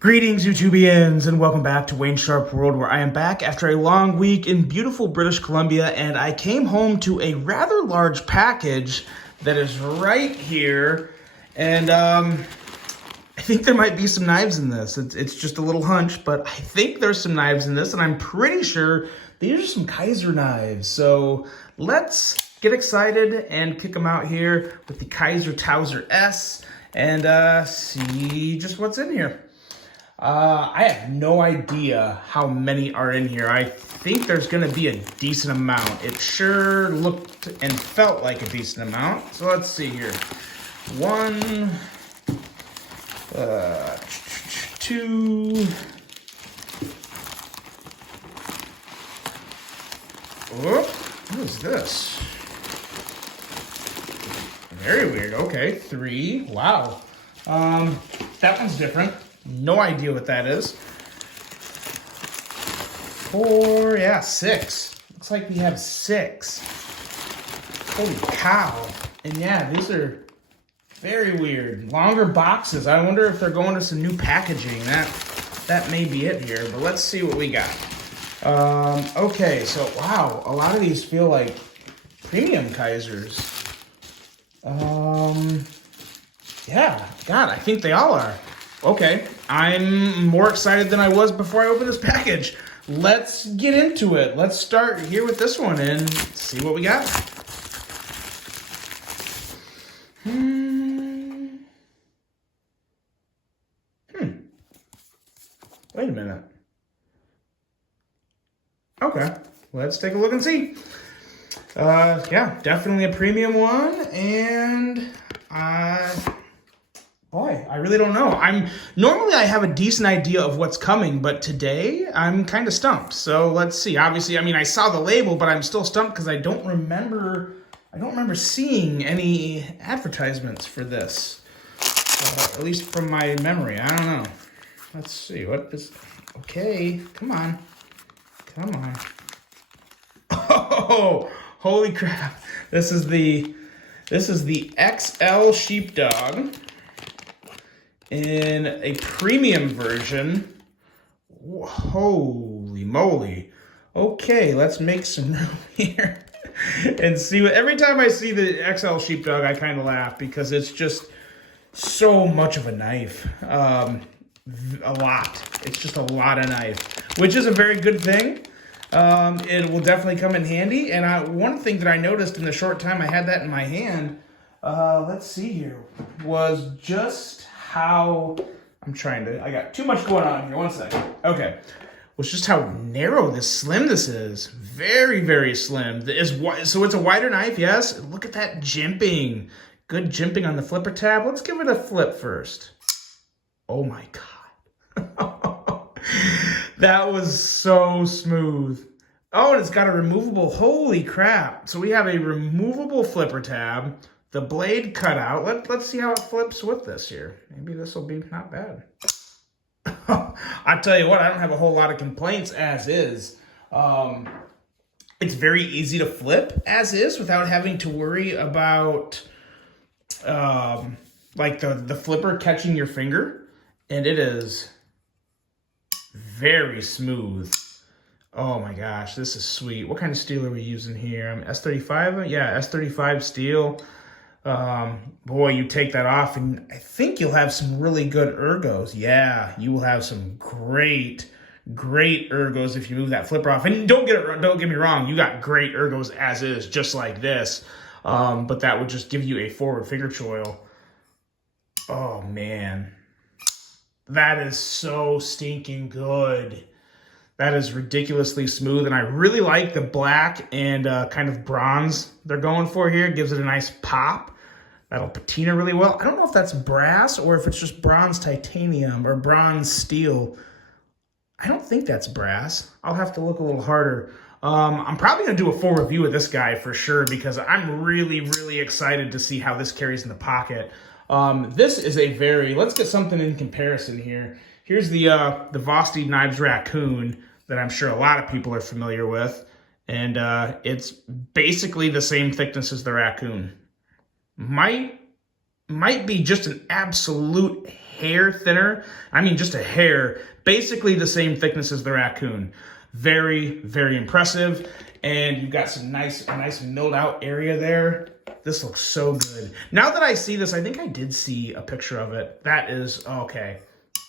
Greetings, YouTubians, and welcome back to Wayne Sharp World, where I am back after a long week in beautiful British Columbia, and I came home to a rather large package that is right here, and I think there might be some knives in this. It's just a little hunch, but I think there's some knives in this, and I'm pretty sure these are some Kizer knives. So let's get excited and kick them out here with the Kizer Torngat S and see just what's in here. I have no idea how many are in here. I think there's going to be a decent amount. It sure looked and felt like a decent amount. So let's see here. 1, 2. Oh, what is this? Very weird. Okay, 3. Wow. That one's different. No idea what that is. 4, yeah, 6. Looks like we have 6. Holy cow. And yeah, these are very weird. Longer boxes. I wonder if they're going to some new packaging. That may be it here, but let's see what we got. Okay, so wow, a lot of these feel like premium Kizers. Yeah, God, I think they all are. Okay, I'm more excited than I was before I opened this package. Let's get into it. Let's start here with this one and see what we got. Wait a minute. Okay, let's take a look and see. Yeah, definitely a premium one, and boy, I really don't know. Normally I have a decent idea of what's coming, but today I'm kind of stumped. So let's see. Obviously, I mean, I saw the label, but I'm still stumped because I don't remember seeing any advertisements for this. At least from my memory. I don't know. Let's see. What is... Okay, come on. Come on. Oh, holy crap. This is the XL Sheepdog in a premium version. Holy moly. Okay, let's make some room here and see what... Every time I see the XL Sheepdog, I kind of laugh because it's just so much of a knife. A lot. It's just a lot of knife, which is a very good thing. It will definitely come in handy. And one thing that I noticed in the short time I had that in my hand, let's see here, was just how... I got too much going on here. 1 second. Okay. Was just how narrow slim this is. Very, very slim. So it's a wider knife, yes. Look at that jimping. Good jimping on the flipper tab. Let's give it a flip first. Oh my God. That was so smooth. Oh, and it's got a removable... Holy crap. So we have a removable flipper tab. The blade cut out. Let's see how it flips with this here. Maybe this will be not bad. I tell you what, I don't have a whole lot of complaints as is. It's very easy to flip as is without having to worry about like the flipper catching your finger. And it is very smooth. Oh my gosh, this is sweet. What kind of steel are we using here? S35? Yeah, S35 steel. Boy, you take that off and I think you'll have some really good ergos. Yeah, you will have some great ergos if you move that flipper off. And don't get me wrong, you got great ergos as is, just like this. But that would just give you a forward finger choil. Oh man. That is so stinking good. That is ridiculously smooth, and I really like the black and kind of bronze they're going for here. It gives it a nice pop. That'll patina really well. I don't know if that's brass or if it's just bronze titanium or bronze steel. I don't think that's brass. I'll have to look a little harder. I'm probably going to do a full review of this guy for sure because I'm really, really excited to see how this carries in the pocket. This is a very... Let's get something in comparison here. Here's the Vosti Knives Raccoon that I'm sure a lot of people are familiar with. And it's basically the same thickness as the Raccoon. Might be just an absolute hair thinner. I mean, just a hair, basically the same thickness as the raccoon. Very, very impressive. And you've got a nice milled out area there. This looks so good. Now that I see this, I think I did see a picture of it. That is, okay,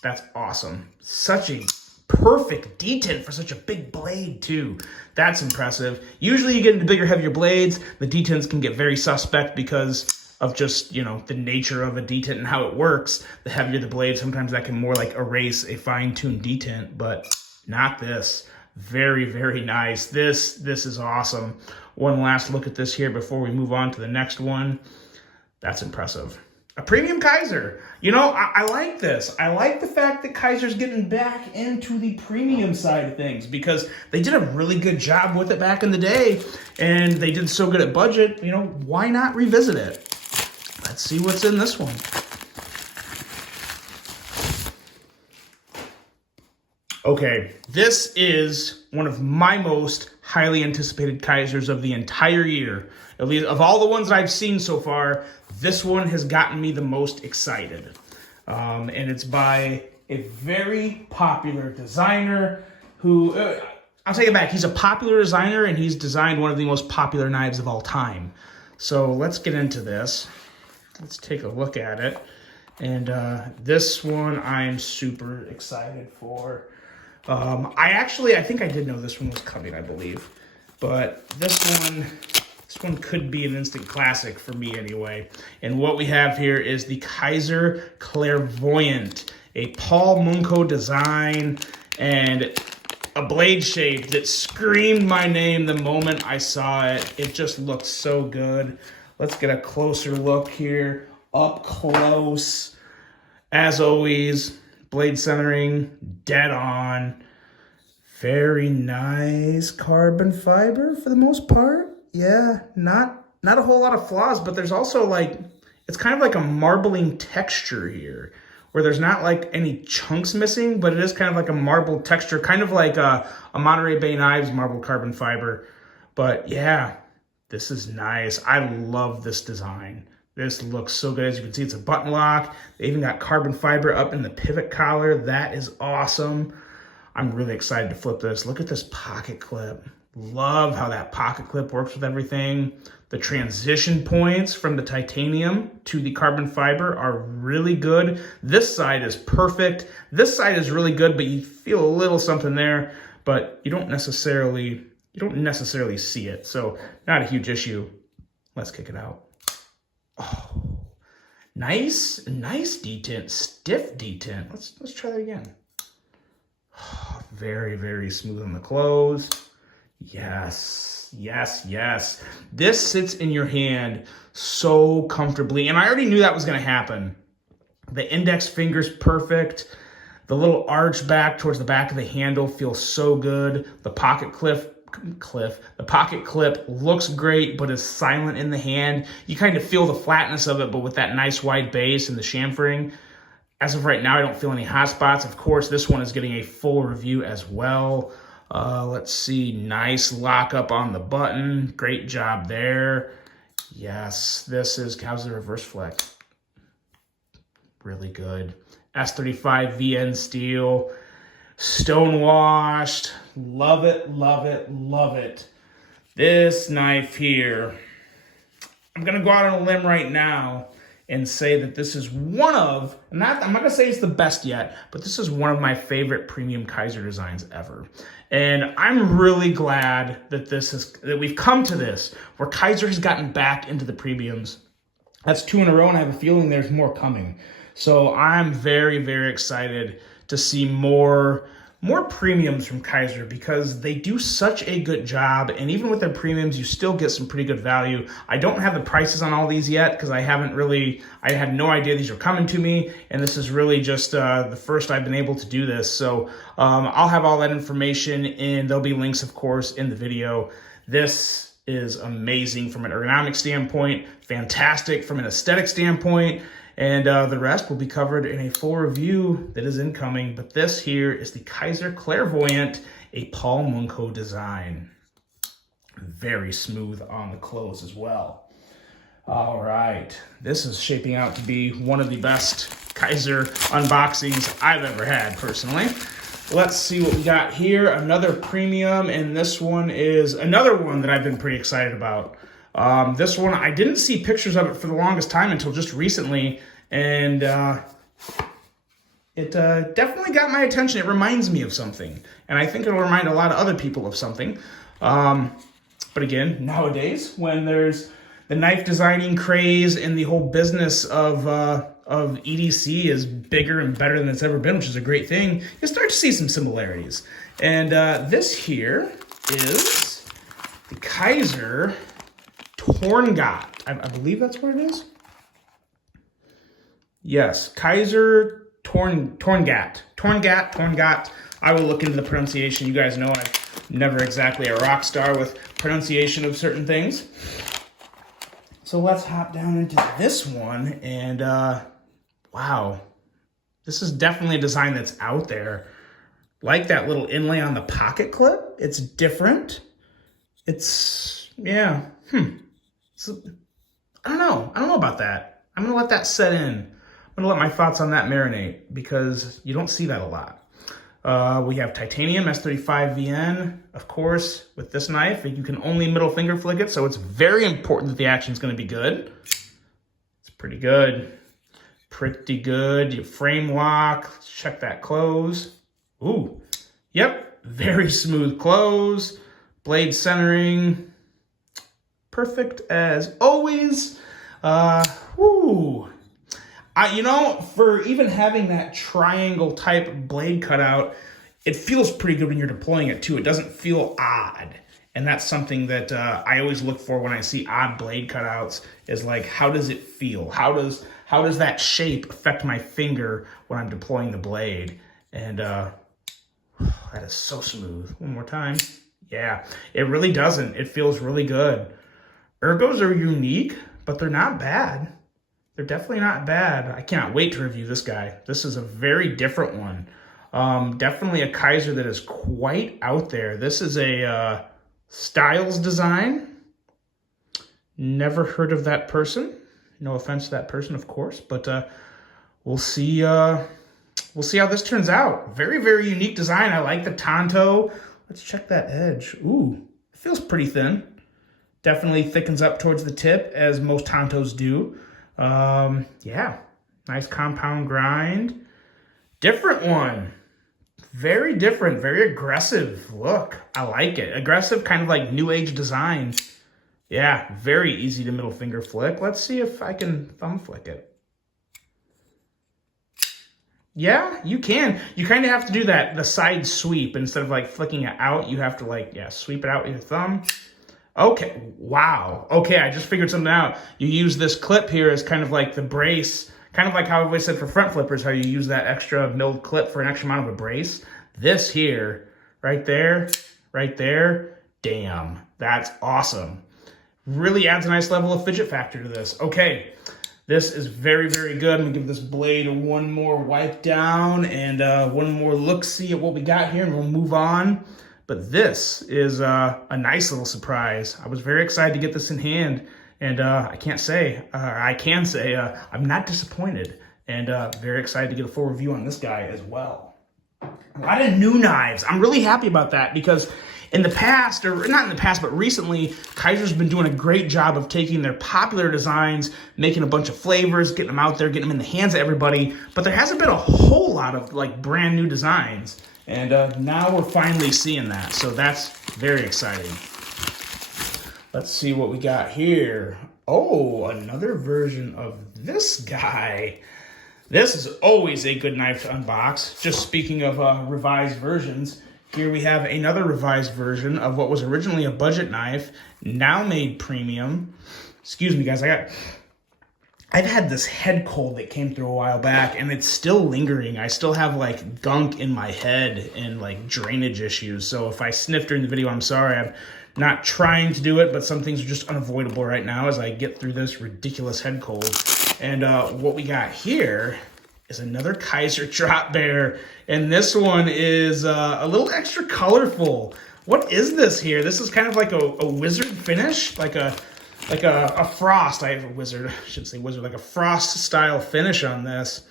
that's awesome. Such a perfect detent for such a big blade too. That's impressive. Usually you get into bigger, heavier blades, the detents can get very suspect because of just, you know, the nature of a detent and how it works. The heavier the blade, sometimes that can more like erase a fine-tuned detent, but not this. Very, very nice. This is awesome. One last look at this here before we move on to the next one. That's impressive. A premium Kizer. You know, I like this. I like the fact that Kizer's getting back into the premium side of things because they did a really good job with it back in the day and they did so good at budget. You know, why not revisit it? Let's see what's in this one. Okay, this is one of my most highly anticipated Kizers of the entire year. At least of all the ones that I've seen so far, this one has gotten me the most excited. And it's by a very popular designer who, I'll take it back, he's a popular designer and he's designed one of the most popular knives of all time. So let's get into this. Let's take a look at it. And this one I'm super excited for. I think I did know this one was coming, I believe. But this one could be an instant classic for me anyway. And what we have here is the Kizer Clairvoyant, a Paul Munko design and a blade shape that screamed my name the moment I saw it. It just looks so good. Let's get a closer look here, up close. As always, blade centering, dead on. Very nice carbon fiber for the most part. Yeah, not a whole lot of flaws, but there's also like, it's kind of like a marbling texture here, where there's not like any chunks missing, but it is kind of like a marble texture, kind of like a Monterey Bay Knives marble carbon fiber. But yeah, this is nice. I love this design. This looks so good. As you can see, it's a button lock. They even got carbon fiber up in the pivot collar. That is awesome. I'm really excited to flip this. Look at this pocket clip. Love how that pocket clip works with everything. The transition points from the titanium to the carbon fiber are really good. This side is perfect. This side is really good, but you feel a little something there, but you don't necessarily see it. So not a huge issue. Let's kick it out. Oh, nice detent, stiff detent. Let's try that again. Oh, very, very smooth on the close. Yes. This sits in your hand so comfortably, and I already knew that was going to happen. The index finger's perfect. The little arch back towards the back of the handle feels so good. The pocket the pocket clip looks great, but is silent in the hand. You kind of feel the flatness of it, but with that nice wide base and the chamfering. As of right now, I don't feel any hot spots. Of course, this one is getting a full review as well. Let's see, nice lockup on the button. Great job there. Yes, how's the reverse flex? Really good. S35 VN steel, stone washed. Love it. This knife here, I'm gonna go out on a limb right now and say that this is one of, I'm not gonna say it's the best yet, but this is one of my favorite premium Kizer designs ever. And I'm really glad that we've come to this, where Kizer has gotten back into the premiums. That's 2 in a row, and I have a feeling there's more coming. So I'm very, very excited to see more premiums from Kizer, because they do such a good job, and even with their premiums, you still get some pretty good value. I don't have the prices on all these yet, because I had no idea these were coming to me, and this is really just the first I've been able to do this. So I'll have all that information, and there'll be links, of course, in the video. This is amazing from an ergonomic standpoint, fantastic from an aesthetic standpoint, and the rest will be covered in a full review that is incoming. But this here is the Kizer Clairvoyant, a Paul Munko design. Very smooth on the close as well. All right, this is shaping out to be one of the best Kizer unboxings I've ever had, personally. Let's see what we got here. Another premium, and this one is another one that I've been pretty excited about. This one, I didn't see pictures of it for the longest time until just recently, and it definitely got my attention. It reminds me of something, and I think it'll remind a lot of other people of something. But again, nowadays, when there's the knife designing craze and the whole business of EDC is bigger and better than it's ever been, which is a great thing, you start to see some similarities. And this here is the Kizer Torngat. I believe that's what it is. Yes, Kizer Torngat. Torngat. I will look into the pronunciation. You guys know I'm never exactly a rock star with pronunciation of certain things. So let's hop down into this one, and wow, this is definitely a design that's out there. Like that little inlay on the pocket clip, it's different. It's, yeah, So, I don't know about that. I'm gonna let that set in. I'm gonna let my thoughts on that marinate because you don't see that a lot. We have titanium S35 VN, of course, with this knife. You can only middle finger flick it, so it's very important that the action is going to be good. It's pretty good. Pretty good. Your frame lock. Let's check that close. Ooh, yep, very smooth close. Blade centering. Perfect as always. You know, for even having that triangle type blade cutout, it feels pretty good when you're deploying it too. It doesn't feel odd. And that's something that I always look for when I see odd blade cutouts, is like, how does it feel? How does that shape affect my finger when I'm deploying the blade? And that is so smooth. One more time. Yeah, it really doesn't. It feels really good. Ergos are unique, but they're not bad. They're definitely not bad. I cannot wait to review this guy. This is a very different one. Definitely a Kizer that is quite out there. This is a Styles design. Never heard of that person. No offense to that person, of course, but we'll see. We'll see how this turns out. Very, very unique design. I like the Tonto. Let's check that edge. Ooh, it feels pretty thin. Definitely thickens up towards the tip, as most Tontos do. Yeah, nice compound grind. Different one. Very different, very aggressive look. I like it. Aggressive, kind of like new age design. Yeah, very easy to middle finger flick. Let's see if I can thumb flick it. Yeah, you can. You kind of have to do that, the side sweep. Instead of like flicking it out, you have to like, yeah, sweep it out with your thumb. Okay, wow. Okay, I just figured something out. You use this clip here as kind of like the brace, kind of like how I've always said for front flippers, how you use that extra milled clip for an extra amount of a brace. This here, right there, damn, that's awesome. Really adds a nice level of fidget factor to this. Okay, this is very, very good. I'm gonna give this blade one more wipe down and one more look-see at what we got here, and we'll move on. But this is a nice little surprise. I was very excited to get this in hand, and I can say I'm not disappointed, and very excited to get a full review on this guy as well. A lot of new knives. I'm really happy about that, because in the past, or not in the past, but recently, Kizer's been doing a great job of taking their popular designs, making a bunch of flavors, getting them out there, getting them in the hands of everybody, but there hasn't been a whole lot of like brand new designs. And now we're finally seeing that, so that's very exciting. Let's see what we got here. Oh, another version of this guy. This is always a good knife to unbox. Just speaking of revised versions, here we have another revised version of what was originally a budget knife, now made premium. Excuse me, guys, I've had this head cold that came through a while back, and it's still lingering. I still have like gunk in my head and like drainage issues. So if I sniff during the video, I'm sorry. I'm not trying to do it, but some things are just unavoidable right now as I get through this ridiculous head cold. And what we got here is another Kizer drop bear, and this one is a little extra colorful. What is this here? This is kind of like a wizard finish, like a like a frost. I have a wizard, I shouldn't say wizard, like a frost style finish on this.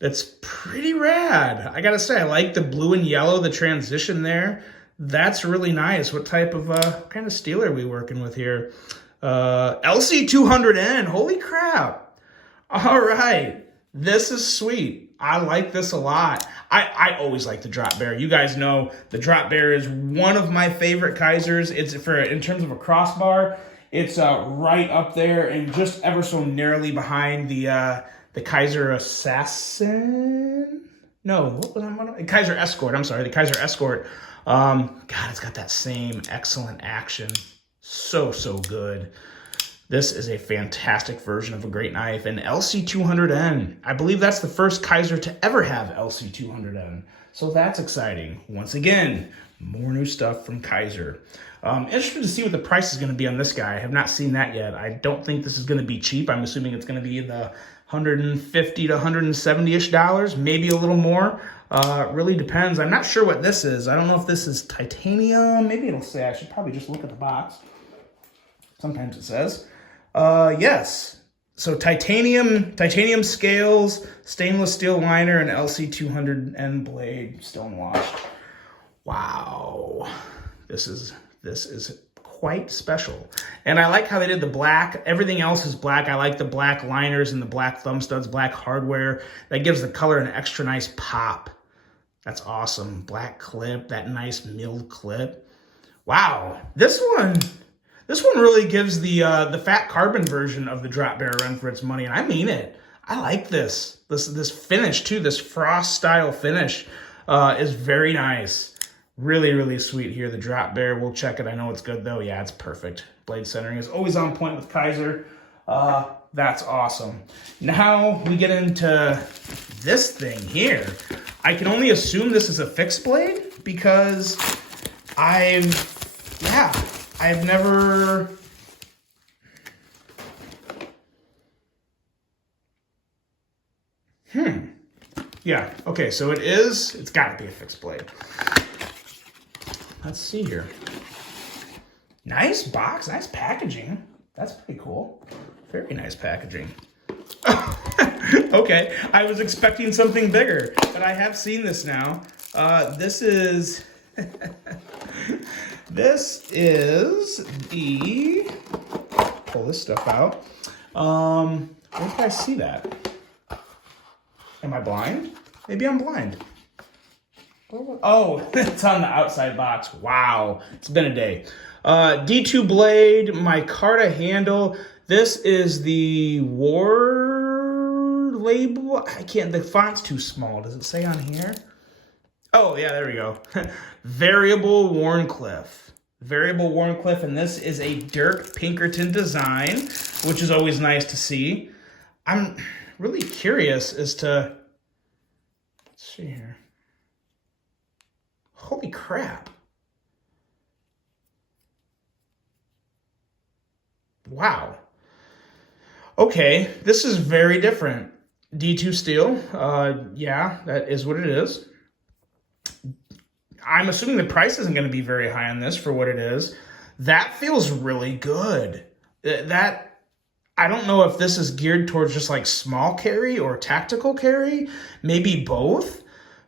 It's pretty rad. I gotta say, I like the blue and yellow, the transition there. That's really nice. What type of, kind of steel are we working with here? LC200N, holy crap. All right, this is sweet. I like this a lot. I always like the drop bear. You guys know the drop bear is one of my favorite Kizers. It's in terms of a crossbar, it's right up there and just ever so narrowly behind the Kizer Assassin. No, what was that? Kizer Escort. I'm sorry, the Kizer Escort. God, it's got that same excellent action. So good. This is a fantastic version of a great knife. And LC200N, I believe that's the first Kizer to ever have LC200N. So that's exciting. Once again, more new stuff from Kizer. Interested to see what the price is going to be on this guy. I have not seen that yet. I don't think this is going to be cheap. I'm assuming it's going to be in the $150 to $170-ish dollars, maybe a little more. Really depends. I'm not sure what this is. I don't know if this is titanium. Maybe it'll say. I should probably just look at the box. Sometimes it says. Yes. So titanium scales, stainless steel liner, and LC200N blade, stone washed. Wow. This is quite special. And I like how they did the black. Everything else is black. I like the black liners and the black thumb studs, black hardware. That gives the color an extra nice pop. That's awesome. Black clip, that nice milled clip. Wow. This one really gives the fat carbon version of the drop bear a run for its money, and I mean it. I like this. This finish too. This frost style finish is very nice. Really sweet here. The drop bear. We'll check it. I know it's good though. Yeah, it's perfect. Blade centering is always on point with Kizer. That's awesome. Now we get into this thing here. I can only assume this is a fixed blade because I've never... Yeah, okay, so it's got to be a fixed blade. Let's see here. Nice box, nice packaging. That's pretty cool. Very nice packaging. Okay, I was expecting something bigger, but I have seen this now. This is... This is the... Pull this stuff out. Where can I see that? Am I blind? Maybe I'm blind. Oh, it's on the outside box. Wow, it's been a day. D2 blade, micarta handle. This is the war label. The font's too small. Does it say on here? Oh, yeah, there we go. Variable Wharncliffe. Variable Wharncliffe, and this is a Dirk Pinkerton design, which is always nice to see. I'm really curious as to... Let's see here. Holy crap. Wow. Okay, this is very different. D2 steel. Yeah, that is what it is. I'm assuming the price isn't going to be very high on this for what it is. That feels really good. I don't know if this is geared towards just like small carry or tactical carry, maybe both.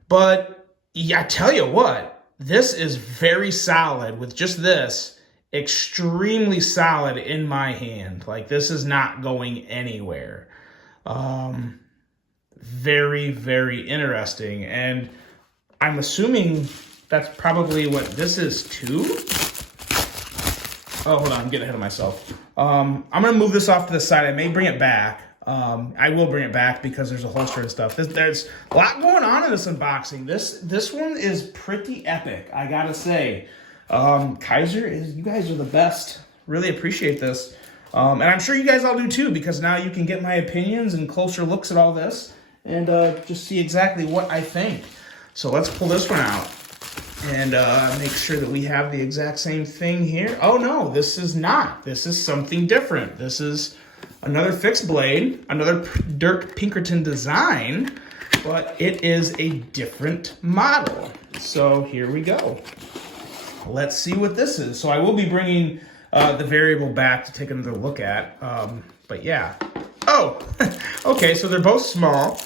But yeah, I tell you what, this is very solid with just this. Extremely solid in my hand. Like, this is not going anywhere. Very interesting. And I'm assuming that's probably what this is too. Oh, hold on, I'm getting ahead of myself. I'm gonna move this off to the side. I may bring it back. I will bring it back because there's a holster and stuff. There's a lot going on in this unboxing. This one is pretty epic, I gotta say. Kizer, you guys are the best. Really appreciate this. And I'm sure you guys all do too, because now you can get my opinions and closer looks at all this and just see exactly what I think. So let's pull this one out and make sure that we have the exact same thing here. Oh no, this is not. This is something different. This is another fixed blade, another Dirk Pinkerton design, but it is a different model. So here we go. Let's see what this is. So I will be bringing the variable back to take another look at. But yeah. Oh, okay, so they're both small.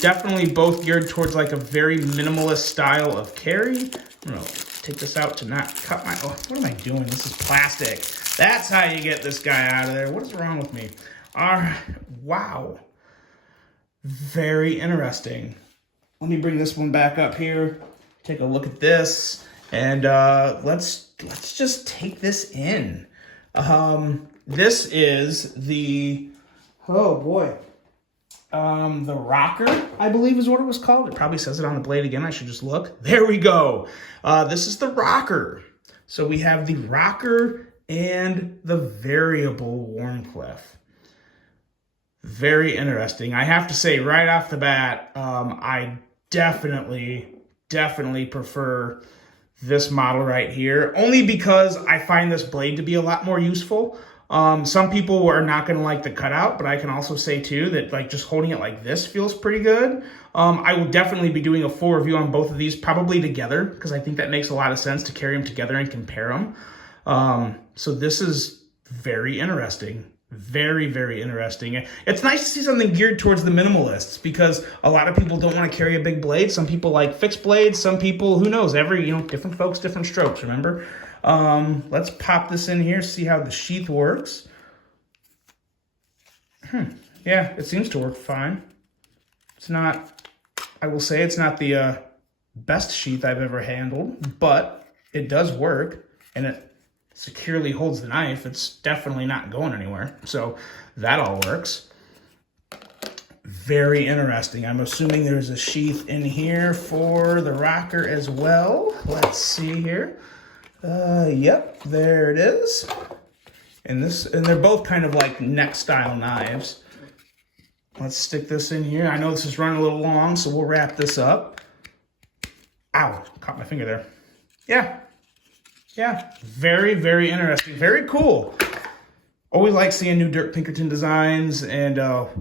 Definitely both geared towards like a very minimalist style of carry. I'm gonna take this out to not cut my, oh, what am I doing? This is plastic. That's how you get this guy out of there. What is wrong with me? All right, wow. Very interesting. Let me bring this one back up here. Take a look at this, and let's just take this in. This is the, oh boy, the rocker, I believe is what it was called. It probably says it on the blade again. I should just look. There we go. This is the rocker. So we have the rocker and the variable Wharncliffe. Very interesting. I have to say right off the bat, I definitely prefer this model right here, only because I find this blade to be a lot more useful. Some people are not going to like the cutout, but I can also say too that like just holding it like this feels pretty good. I will definitely be doing a full review on both of these, probably together, because I think that makes a lot of sense to carry them together and compare them. So this is very interesting. Very, very interesting. It's nice to see something geared towards the minimalists, because a lot of people don't want to carry a big blade. Some people like fixed blades. Some people, who knows, different folks, different strokes, remember? Let's pop this in here, see how the sheath works. Yeah, it seems to work fine. It's not, I will say it's not the best sheath I've ever handled, but it does work, and it securely holds the knife. It's definitely not going anywhere. So that all works. Very interesting. I'm assuming there's a sheath in here for the rocker as well. Let's see here. Yep, there it is. And they're both kind of like neck style knives. Let's stick this in here. I know this is running a little long, so we'll wrap this up. Ow, caught my finger there. Yeah, very, very interesting. Very cool. Always like seeing new Dirk Pinkerton designs, and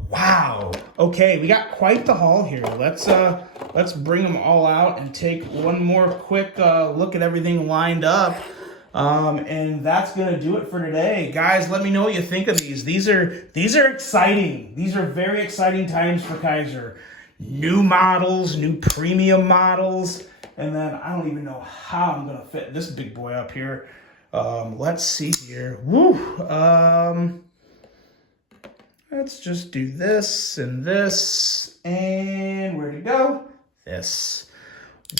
wow. Okay, we got quite the haul here. Let's bring them all out and take one more quick look at everything lined up. And that's gonna do it for today. Guys, let me know what you think of these. These are exciting. These are very exciting times for Kizer. New models, new premium models. And then I don't even know how I'm gonna fit this big boy up here. Let's see here. Woo! Let's just do this and this, and where'd it go? This.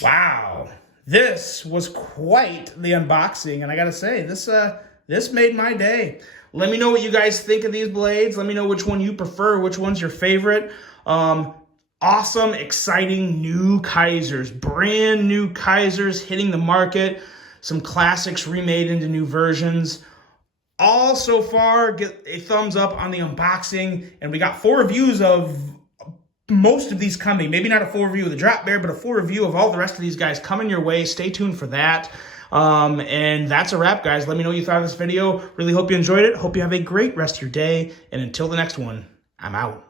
Wow, this was quite the unboxing, and I gotta say, this made my day. Let me know what you guys think of these blades. Let me know which one you prefer, which one's your favorite. Awesome, exciting new Kizers, brand new Kizers hitting the market. Some classics remade into new versions. All so far, get a thumbs up on the unboxing. And we got 4 reviews of most of these coming. Maybe not a full review of the Drop Bear, but a full review of all the rest of these guys coming your way. Stay tuned for that. And that's a wrap, guys. Let me know what you thought of this video. Really hope you enjoyed it. Hope you have a great rest of your day. And until the next one, I'm out.